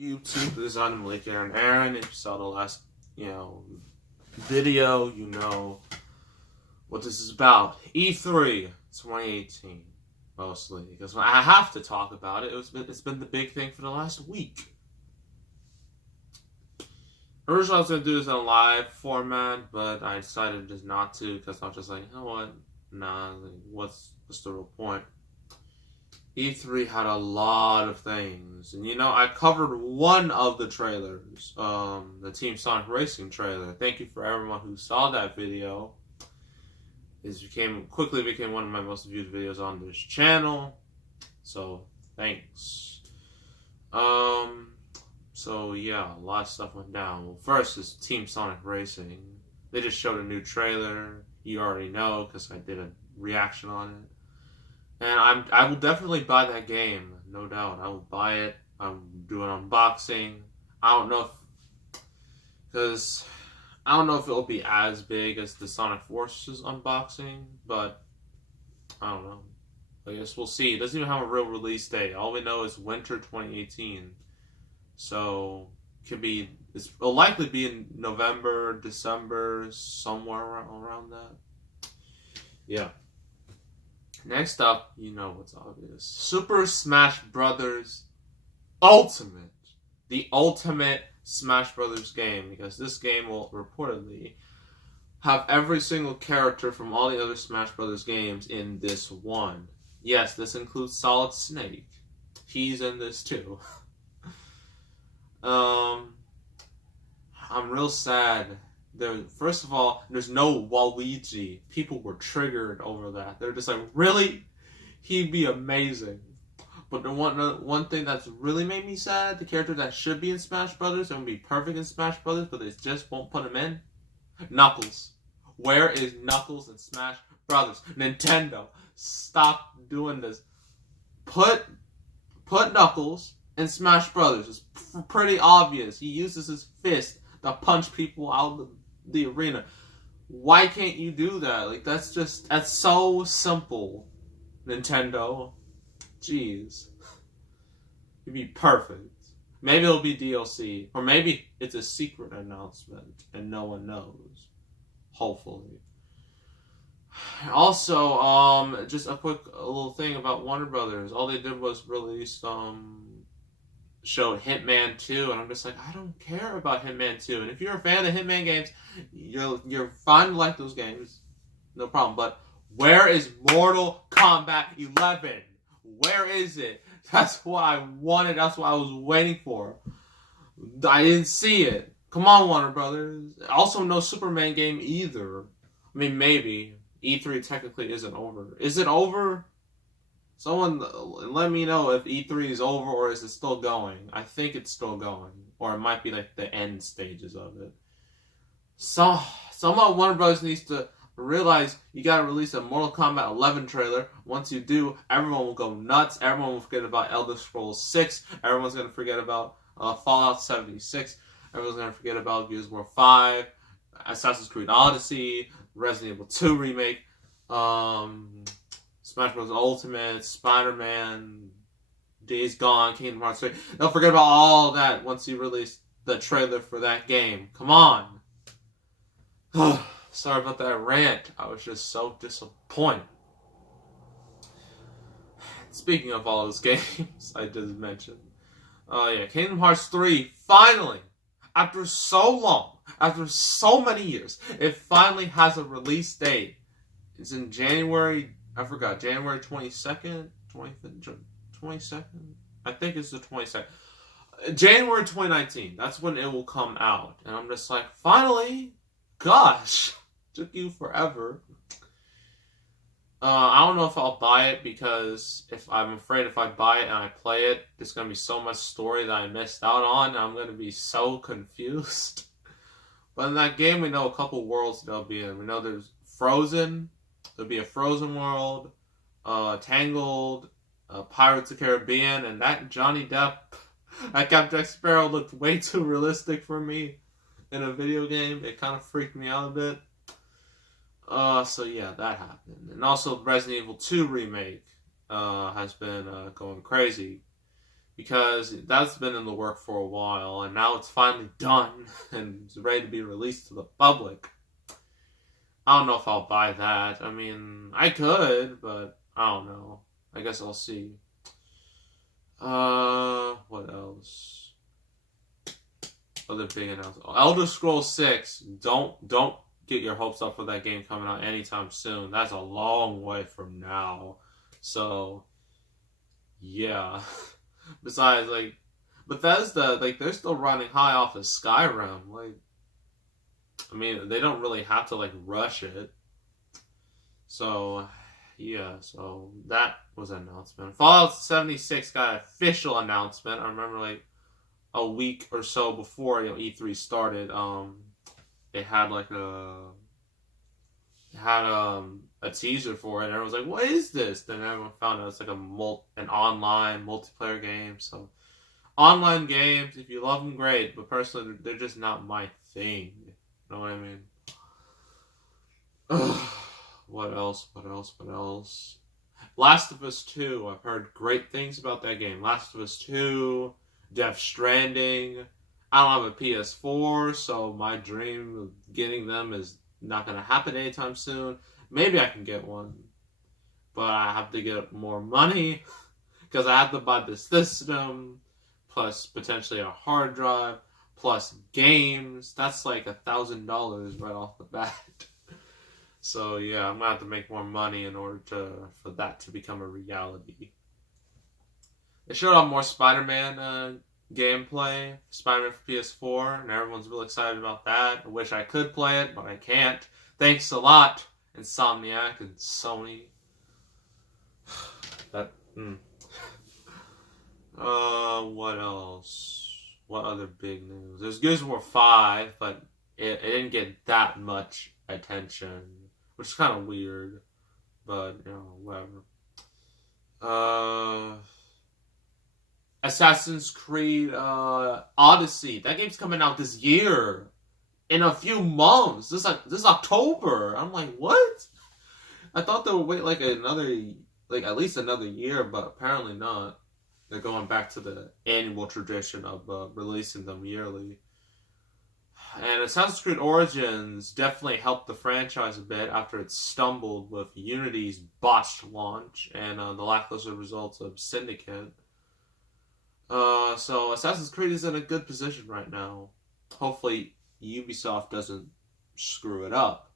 YouTube, this is Malik Aaron. If you saw the last, video, you know what this is about. E3 2018, mostly, because I have to talk about it. It's been the big thing for the last week. Originally, I was going to do this in a live format, but I decided just not to, because I was just like, you know what? Nah, what's the real point? E3 had a lot of things, and I covered one of the trailers, the Team Sonic Racing trailer. Thank you for everyone who saw that video. It quickly became one of my most viewed videos on this channel, so thanks. So yeah, a lot of stuff went down. Well, first is Team Sonic Racing. They just showed a new trailer. You already know, because I did a reaction on it. And I will definitely buy that game, no doubt. I will buy it. I'll do an unboxing. I don't know if it'll be as big as the Sonic Forces unboxing, but I don't know. I guess we'll see. It doesn't even have a real release date. All we know is winter 2018. So it'll likely be in November, December, somewhere around that. Yeah. Next up, you know what's obvious. Super Smash Bros. Ultimate. The ultimate Smash Bros. Game. Because this game will reportedly have every single character from all the other Smash Bros. Games in this one. Yes, this includes Solid Snake. He's in this too. I'm real sad. First of all, there's no Waluigi. People were triggered over that. They're just like, really? He'd be amazing. But the one thing that's really made me sad, the character that should be in Smash Brothers and would be perfect in Smash Brothers, but they just won't put him in, Knuckles. Where is Knuckles in Smash Brothers? Nintendo, stop doing this. Put Knuckles in Smash Brothers. It's pretty obvious. He uses his fist to punch people out of the arena. Why can't you do that? Like, that's so simple, Nintendo. Jeez. It'd be perfect. Maybe it'll be DLC. Or maybe it's a secret announcement and no one knows. Hopefully. Also, just a little thing about Warner Brothers. All they did was release, showed Hitman 2, and I'm just like, I don't care about Hitman 2. And if you're a fan of Hitman games, you're fine to like those games, no problem. But where is Mortal Kombat 11? Where is it? That's what I wanted. That's what I was waiting for. I didn't see it. Come on, Warner Brothers. Also, no Superman game either. I mean, maybe. E3 technically isn't over. Is it over? Someone let me know if E3 is over or is it still going. I think it's still going. Or it might be like the end stages of it. Somehow Warner Bros. Needs to realize you gotta release a Mortal Kombat 11 trailer. Once you do, everyone will go nuts. Everyone will forget about Elder Scrolls 6. Everyone's gonna forget about Fallout 76. Everyone's gonna forget about Gears of War 5, Assassin's Creed Odyssey, Resident Evil 2 remake, Smash Bros. Ultimate, Spider-Man, Days Gone, Kingdom Hearts 3. Don't forget about all that once you release the trailer for that game. Come on. Sorry about that rant. I was just so disappointed. Speaking of all those games I just mentioned. Kingdom Hearts 3, finally, after so long, after so many years, it finally has a release date. It's in January. I forgot, January 22nd? 22nd? I think it's the 22nd. January 2019. That's when it will come out. And I'm just like, finally? Gosh. Took you forever. I don't know if I'll buy it because I'm afraid if I buy it and I play it, there's going to be so much story that I missed out on. I'm going to be so confused. But in that game, we know a couple worlds they'll be in. We know there's Frozen. There'll be a Frozen world, Tangled, Pirates of the Caribbean, and that Johnny Depp, that Captain Jack Sparrow looked way too realistic for me in a video game. It kind of freaked me out a bit. So yeah, that happened. And also Resident Evil 2 remake has been going crazy. because that's been in the work for a while, and now it's finally done and it's ready to be released to the public. I don't know if I'll buy that. I mean, I could, but I don't know. I guess I'll see. What else? Other big announcement. Elder Scrolls 6. Don't get your hopes up for that game coming out anytime soon. That's a long way from now. So, yeah. Besides, like, Bethesda, like, they're still running high off of Skyrim. Like, I mean, they don't really have to, like, rush it. So, yeah, so that was an announcement. Fallout 76 got an official announcement. I remember, like, a week or so before, E3 started, they had, like, a teaser for it, and everyone was like, what is this? Then everyone found out it's like an online multiplayer game. So online games, if you love them, great, but personally they're just not my thing. You know what I mean? What else? Last of Us 2. I've heard great things about that game. Last of Us 2, Death Stranding. I don't have a PS4, so my dream of getting them is not going to happen anytime soon. Maybe I can get one, but I have to get more money because I have to buy the system, plus potentially a hard drive, plus games. That's like $1,000 right off the bat. So yeah, I'm gonna have to make more money in order for that to become a reality. They showed off more Spider-Man gameplay, Spider-Man for PS4, and everyone's real excited about that. I wish I could play it, but I can't. Thanks a lot, Insomniac and Sony. What else? What other big news? There's Gears of War 5, but it didn't get that much attention, which is kind of weird, but, whatever. Assassin's Creed Odyssey. That game's coming out this year. In a few months. This is October. I'm like, what? I thought they would wait like at least another year, but apparently not. They're going back to the annual tradition of releasing them yearly. And Assassin's Creed Origins definitely helped the franchise a bit after it stumbled with Unity's botched launch and the lackluster results of Syndicate. So Assassin's Creed is in a good position right now. Hopefully Ubisoft doesn't screw it up.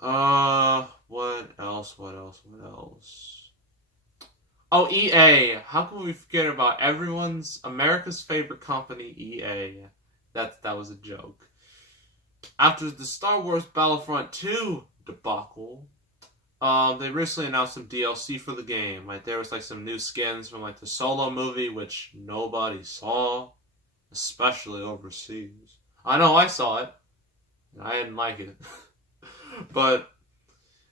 What else? Oh, EA. How can we forget about America's favorite company, EA? That was a joke. After the Star Wars Battlefront 2 debacle, they recently announced some DLC for the game. Like, there was like some new skins from like the Solo movie, which nobody saw, especially overseas. I know I saw it. I didn't like it. And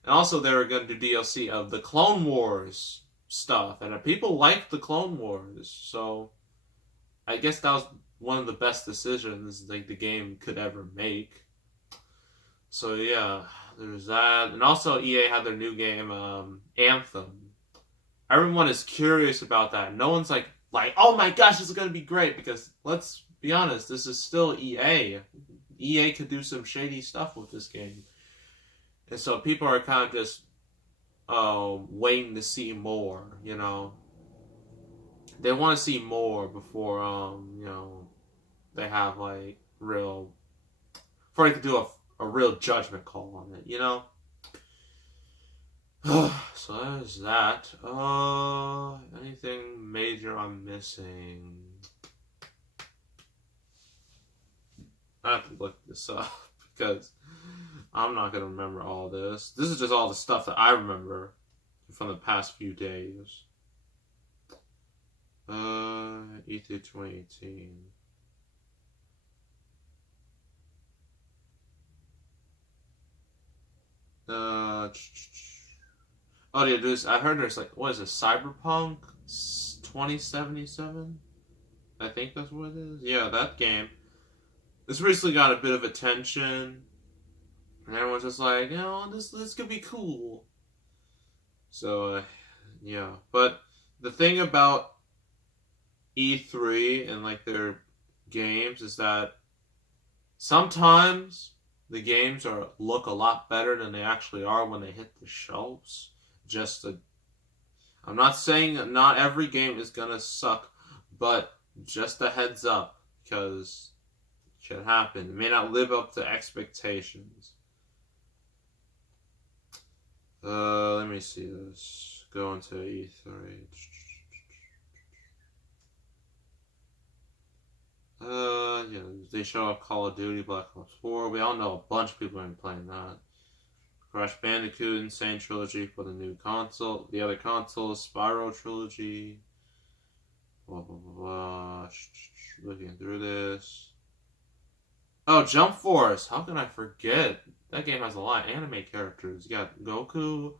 also they were going to do DLC of the Clone Wars stuff, and people liked the Clone Wars, so I guess that was one of the best decisions like the game could ever make. So yeah, there's that. And also EA had their new game, Anthem. Everyone is curious about that. No one's like, oh my gosh, this is going to be great, because let's be honest, this is still EA. EA could do some shady stuff with this game. And so people are kind of just waiting to see more, They want to see more before, they have, like, before they can do a real judgment call on it, So there's that. Anything major I'm missing? I have to look this up because I'm not going to remember all this. This is just all the stuff that I remember from the past few days. E3 2018. Oh yeah, I heard there's like, what is it, Cyberpunk 2077? I think that's what it is. Yeah, that game. This recently got a bit of attention. And everyone's just like, this could be cool. So, yeah. But the thing about E3 and like their games is that sometimes the games look a lot better than they actually are when they hit the shelves. I'm not saying that not every game is gonna suck, but just a heads up because it can happen. It may not live up to expectations. Let me see this. Go into E3. Yeah, they show off Call of Duty Black Ops 4. We all know a bunch of people are playing that. Crash Bandicoot Insane Trilogy for the new console. The other console is Spyro Trilogy. Blah, blah, blah, blah. Looking through this. Oh, Jump Force. How can I forget? That game has a lot of anime characters. You got Goku.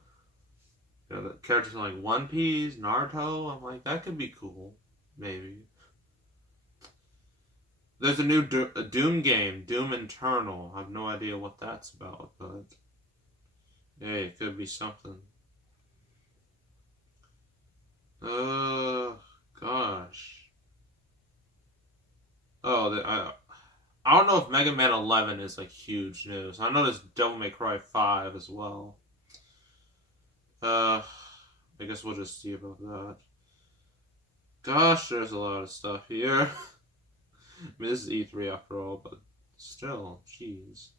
You got the characters in like One Piece, Naruto. I'm like, that could be cool. Maybe. There's a new Doom game, Doom Eternal. I have no idea what that's about, but hey, it could be something. Gosh. Oh, I don't know if Mega Man 11 is like huge news. I know there's Devil May Cry 5 as well. I guess we'll just see about that. Gosh, there's a lot of stuff here. I mean, this is E3 after all, but still, jeez.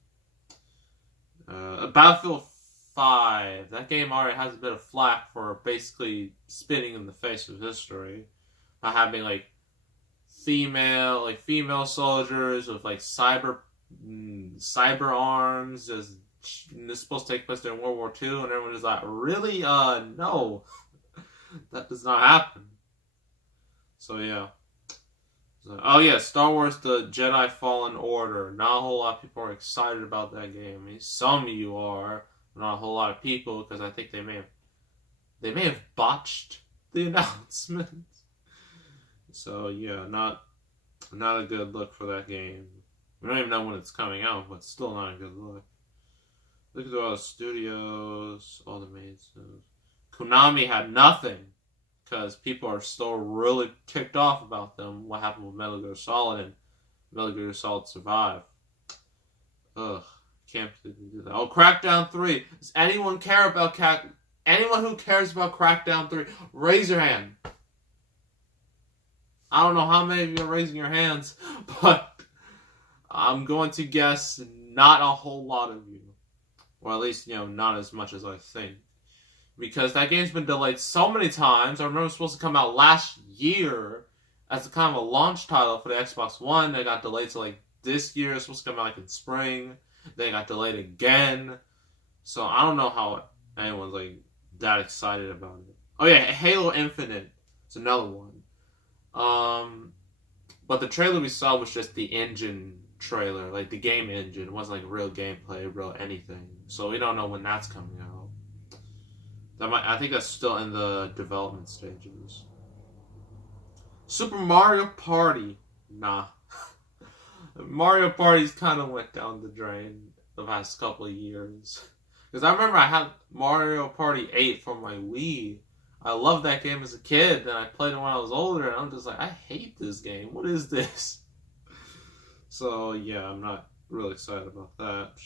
Battlefield 5. That game already has a bit of flack for basically spitting in the face of history. Not having, like, female soldiers with, like, cyber arms. This is supposed to take place during World War II, and everyone is like, really? No. That does not happen. So, yeah. Oh yeah, Star Wars: The Jedi Fallen Order. Not a whole lot of people are excited about that game. I mean, some of you are, but not a whole lot of people because I think they may have botched the announcement. So yeah, not a good look for that game. We don't even know when it's coming out, but still not a good look. Look at all the studios, all the main stuff. Konami had nothing. Because people are still really ticked off about them. What happened with Metal Gear Solid and Metal Gear Solid Survive. Ugh. Can't believe they do that. Oh, Crackdown 3. Does anyone care about anyone who cares about Crackdown 3? Raise your hand. I don't know how many of you are raising your hands, but I'm going to guess not a whole lot of you. Or at least, not as much as I think. Because that game's been delayed so many times. I remember it was supposed to come out last year as a kind of a launch title for the Xbox One. It got delayed to like this year. It's supposed to come out like in spring. Then it got delayed again. So I don't know how anyone's like that excited about it. Oh yeah, Halo Infinite. It's another one. But the trailer we saw was just the engine trailer, like the game engine. It wasn't like real gameplay, real anything. So we don't know when that's coming out. I think that's still in the development stages. Super Mario Party. Nah. Mario Party's kind of went down the drain the past couple of years. Because I remember I had Mario Party 8 for my Wii. I loved that game as a kid, and I played it when I was older, and I'm just like, I hate this game. What is this? So, yeah, I'm not really excited about that.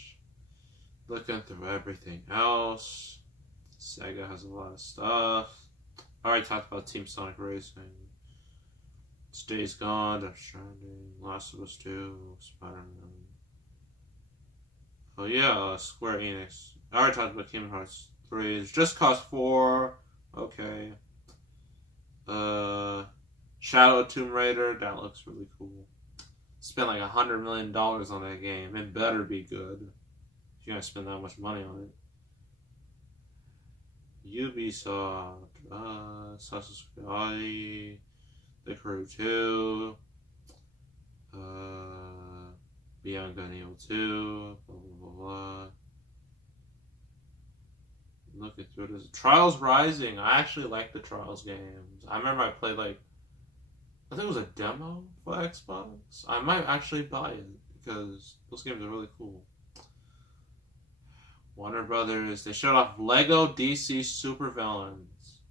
Looking through everything else. Sega has a lot of stuff. I already talked about Team Sonic Racing. Days Gone, Death Stranding, Last of Us 2, Spider-Man. Oh yeah, Square Enix. I already talked about Kingdom Hearts 3. It's Just Cause 4. Okay. Shadow of Tomb Raider. That looks really cool. Spent like $100 million on that game. It better be good. If you're gonna spend that much money on it. Ubisoft, Assassin's Creed Odyssey, The Crew 2, Beyond Good and Evil 2, blah blah blah blah. Looking through this. Trials Rising. I actually like the Trials games. I remember I played I think it was a demo for Xbox. I might actually buy it because those games are really cool. Warner Brothers, they showed off Lego DC Supervillains.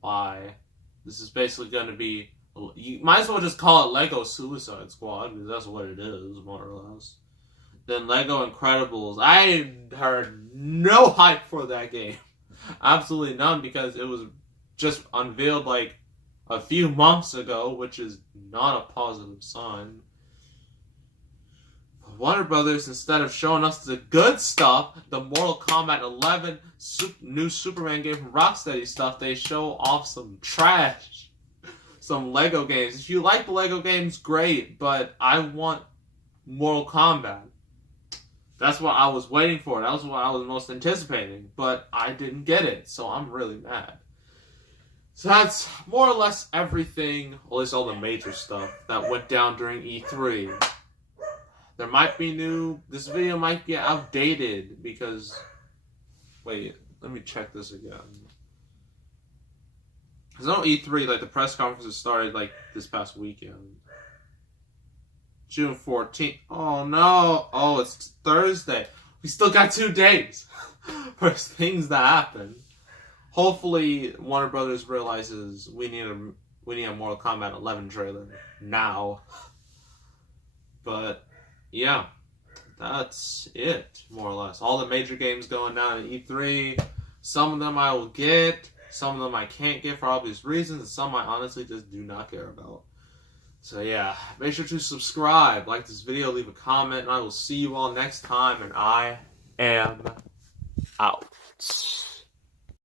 Why? This is basically going to be You might as well just call it Lego Suicide Squad, because that's what it is, more or less. Then Lego Incredibles. I heard no hype for that game. Absolutely none, because it was just unveiled like a few months ago, which is not a positive sign. Warner Brothers, instead of showing us the good stuff, the Mortal Kombat 11 new Superman game from Rocksteady stuff, they show off some trash. Some Lego games. If you like the Lego games, great, but I want Mortal Kombat. That's what I was waiting for. That was what I was most anticipating, but I didn't get it, so I'm really mad. So that's more or less everything, or at least all the major stuff, that went down during E3. There might be this video might get outdated because, wait, let me check this again. Because I know E3, like the press conferences started like this past weekend. June 14th. Oh no, oh it's Thursday. We still got 2 days for things that happen. Hopefully Warner Brothers realizes we need a Mortal Kombat 11 trailer now. But yeah, that's it, more or less. All the major games going down at E3. Some of them I will get, some of them I can't get for obvious reasons, and some I honestly just do not care about. So yeah, make sure to subscribe, like this video, leave a comment, and I will see you all next time, and I am out.